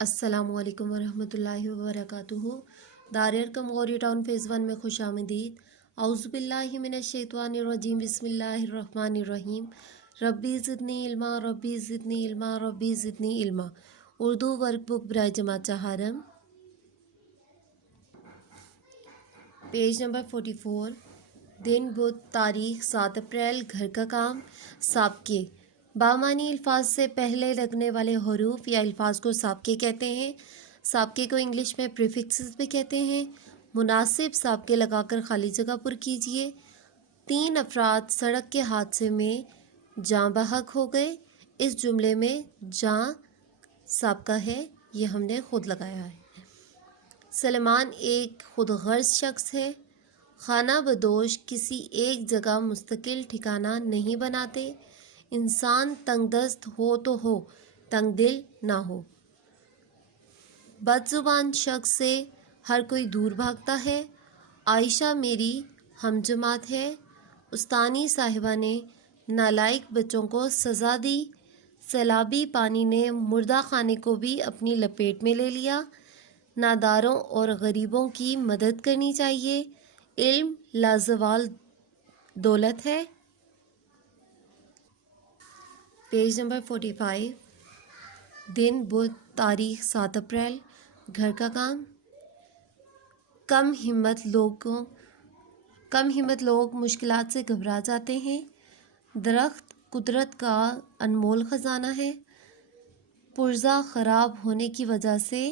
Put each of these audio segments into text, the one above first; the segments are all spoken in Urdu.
السلام علیکم ورحمۃ اللہ وبرکاتہ۔ دار ارقم غوری ٹاؤن فیز 1 میں خوش آمدید۔ اعوذ باللہ من الشیطان الرجیم، بسم اللہ الرحمن الرحیم۔ ربی زدنی علما، ربی زدنی علما، ربی زدنی علما۔ اردو ورک بک برائے جماعت چہارم، پیج نمبر 44۔ دن بدھ، تاریخ 7 اپریل۔ گھر کا کام۔ سابقے بامعنی الفاظ سے پہلے لگنے والے حروف یا الفاظ کو سابقے کہتے ہیں۔ سابقے کو انگلش میں پریفکسز بھی کہتے ہیں۔ مناسب سابقے لگا کر خالی جگہ پر کیجیے۔ 3 افراد سڑک کے حادثے میں جاں بحق ہو گئے۔ اس جملے میں جاں سابقہ ہے، یہ ہم نے خود لگایا ہے۔ سلمان ایک خود غرض شخص ہے۔ خانہ بدوش کسی ایک جگہ مستقل ٹھکانہ نہیں بناتے۔ انسان تنگ دست ہو تو ہو، تنگ دل نہ ہو۔ بد زبان شخص سے ہر کوئی دور بھاگتا ہے۔ عائشہ میری ہم جماعت ہے۔ استانی صاحبہ نے نالائق بچوں کو سزا دی۔ سیلابی پانی نے مردہ خانے کو بھی اپنی لپیٹ میں لے لیا۔ ناداروں اور غریبوں کی مدد کرنی چاہیے۔ علم لازوال دولت ہے۔ Page number 45۔ دن بدھ، تاریخ 7 اپریل۔ گھر کا کام۔ کم ہمت لوگ مشکلات سے گھبرا جاتے ہیں۔ درخت قدرت کا انمول خزانہ ہے۔ پرزہ خراب ہونے کی وجہ سے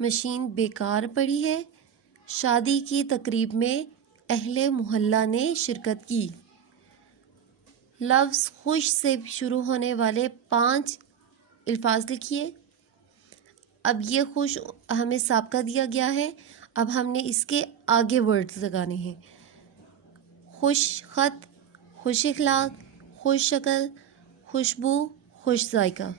مشین بیکار پڑی ہے۔ شادی کی تقریب میں اہل محلہ نے شرکت کی۔ لفظ خوش سے شروع ہونے والے 5 الفاظ لکھیے۔ اب یہ خوش ہمیں سابقہ دیا گیا ہے، اب ہم نے اس کے آگے ورڈز لگانے ہیں۔ خوش خط، خوش اخلاق، خوش شکل، خوشبو، خوش ذائقہ۔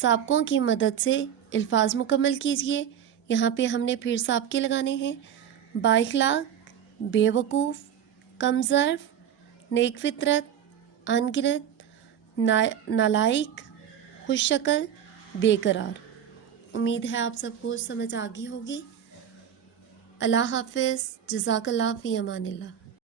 سابقوں کی مدد سے الفاظ مکمل کیجیے۔ یہاں پہ ہم نے پھر سابقے لگانے ہیں۔ با اخلاق، بے وقوف، کم ظرف، نیک فطرت، ان گنت، نالائق، خوش شکل، بے قرار۔ امید ہے آپ سب کو سمجھ آ گئی ہوگی۔ اللہ حافظ، جزاک اللہ، فی امان اللہ۔